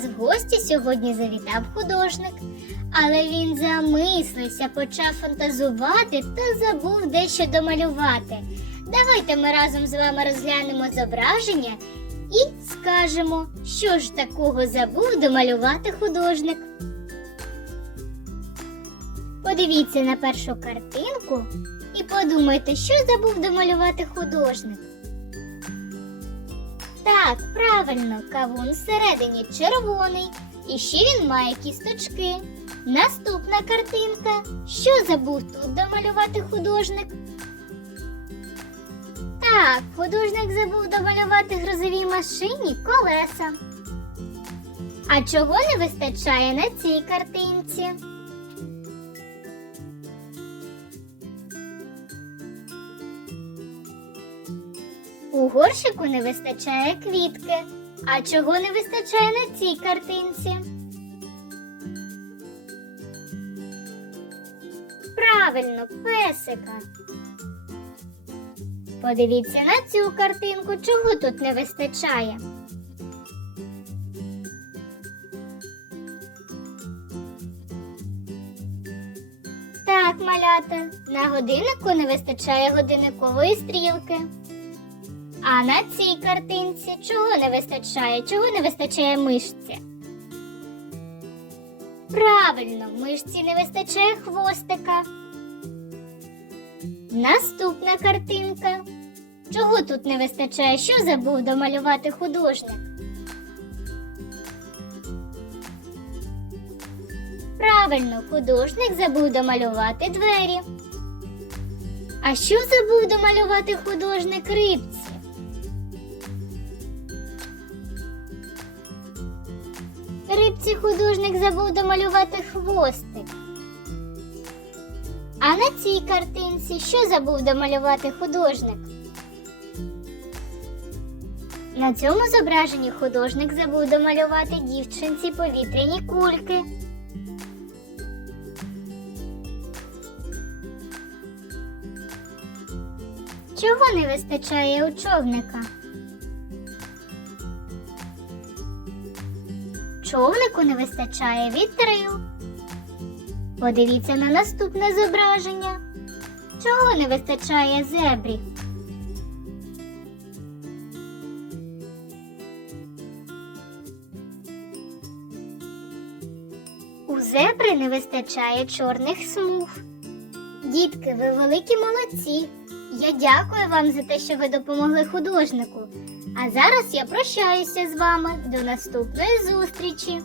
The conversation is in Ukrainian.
нас в гості сьогодні завітав художник, але він замислився, почав фантазувати та забув дещо домалювати. Давайте ми разом з вами розглянемо зображення і скажемо, що ж такого забув домалювати художник. Подивіться на першу картинку і подумайте, що забув домалювати художник. Так, правильно, кавун всередині червоний, і ще він має кісточки. Наступна картинка. Що забув тут домалювати художник? Так, художник забув домалювати грозовій машині колеса. А чого не вистачає на цій картинці? Горщику не вистачає квітки. А чого не вистачає на цій картинці? Правильно, песика. Подивіться на цю картинку, чого тут не вистачає. Так, малята, на годиннику не вистачає годинникової стрілки. А на цій картинці чого не вистачає? Чого не вистачає мишці? Правильно, мишці не вистачає хвостика. Наступна картинка. Чого тут не вистачає? Що забув домалювати художник? Правильно, художник забув домалювати двері. А що забув домалювати художник рибці? Рибці художник забув домалювати хвостик. А на цій картинці що забув домалювати художник? На цьому зображенні художник забув домалювати дівчинці повітряні кульки. Чого не вистачає у човника? Човнику не вистачає вітрил. Подивіться на наступне зображення. Чого не вистачає зебрі? У зебри не вистачає чорних смуг. Дітки, ви великі молодці. Я дякую вам за те, що ви допомогли художнику. А зараз я прощаюся з вами. До наступної зустрічі!